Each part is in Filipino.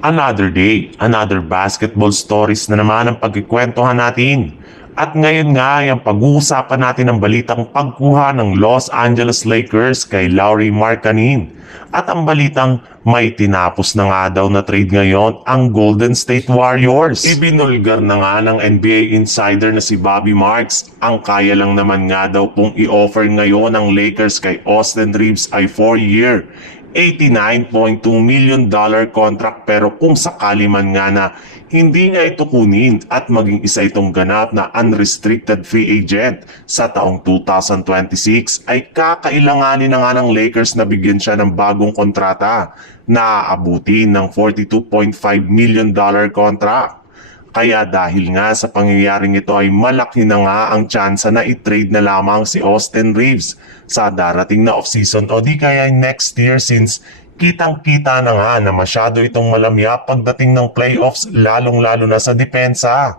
Another day, another basketball stories na naman ang pagkikwentuhan natin. At ngayon nga ay ang pag-uusapan natin ang balitang pagkuha ng Los Angeles Lakers kay Lauri Markkanen. At ang balitang may tinapos na nga daw na trade ngayon ang Golden State Warriors. Ibinulgar na nga ng NBA insider na si Bobby Marks. Ang kaya lang naman nga daw pong i-offer ngayon ng Lakers kay Austin Reeves ay 4-year. $89.2 million contract, pero kung sakali man nga na hindi nga ito kunin at maging isa itong ganap na unrestricted free agent sa taong 2026 ay kakailanganin na nga ng Lakers na bigyan siya ng bagong kontrata na aabutin ng $42.5 million contract. Kaya dahil nga sa pangyayaring ito ay malaki na nga ang tsansa na i-trade na lamang si Austin Reeves sa darating na offseason o di kaya next year, since kitang-kita na nga na masyado itong malamya pagdating ng playoffs, lalong-lalo na sa depensa.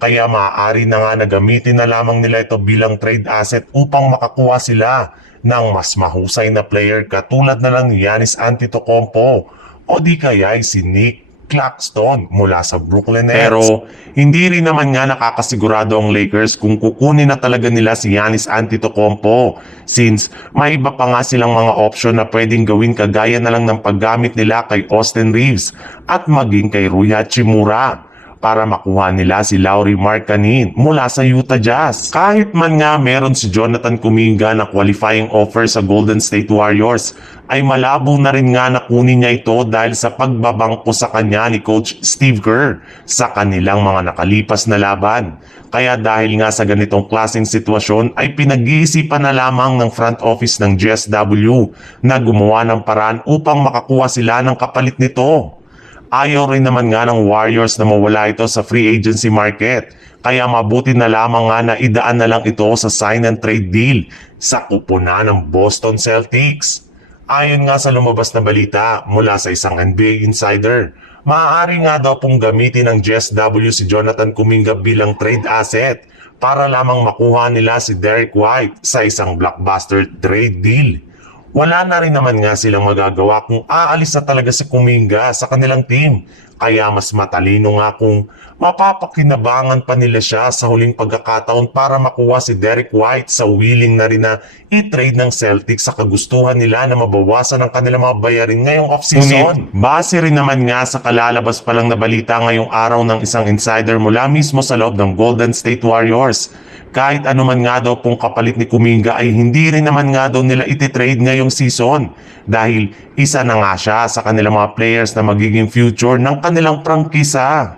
Kaya maaari na nga na gamitin na lamang nila ito bilang trade asset upang makakuha sila ng mas mahusay na player katulad na lang ni Giannis Antetokounmpo o di kaya si Nick Claxton mula sa Brooklyn Nets. Pero hindi rin naman nga nakakasigurado ang Lakers kung kukunin na talaga nila si Giannis Antetokounmpo, since may iba pa nga silang mga option na pwedeng gawin kagaya na lang ng paggamit nila kay Austin Reeves at maging kay Rui Hachimura para makuha nila si Lauri Markkanen mula sa Utah Jazz. Kahit man nga meron si Jonathan Kuminga na qualifying offer sa Golden State Warriors, ay malabo na rin nga na kunin niya ito dahil sa pagbabangko sa kanya ni Coach Steve Kerr sa kanilang mga nakalipas na laban. Kaya dahil nga sa ganitong klaseng sitwasyon ay pinag-iisipan na lamang ng front office ng GSW na gumawa ng paraan upang makakuha sila ng kapalit nito. Ayaw rin naman nga ng Warriors na mawala ito sa free agency market, kaya mabuti na lamang nga na idaan na lang ito sa sign and trade deal sa kuponan ng Boston Celtics. Ayon nga sa lumabas na balita mula sa isang NBA insider, maaari nga daw pong gamitin ng GSW si Jonathan Kuminga bilang trade asset para lamang makuha nila si Derek White sa isang blockbuster trade deal. Wala na rin naman nga silang magagawa kung aalis na talaga si Kuminga sa kanilang team. Kaya mas matalino nga kung mapapakinabangan pa nila siya sa huling pagkakataon para makuha si Derek White sa willing na rin na i-trade ng Celtics sa kagustuhan nila na mabawasan ang kanilang mga bayarin ngayong off-season. Base rin naman nga sa kalalabas pa lang na balita ngayong araw ng isang insider mula mismo sa loob ng Golden State Warriors, kahit anuman nga daw pong kapalit ni Kuminga ay hindi rin naman nga daw nila iti-trade ngayong season dahil isa na nga siya sa kanilang mga players na magiging future ng kanilang prangkisa.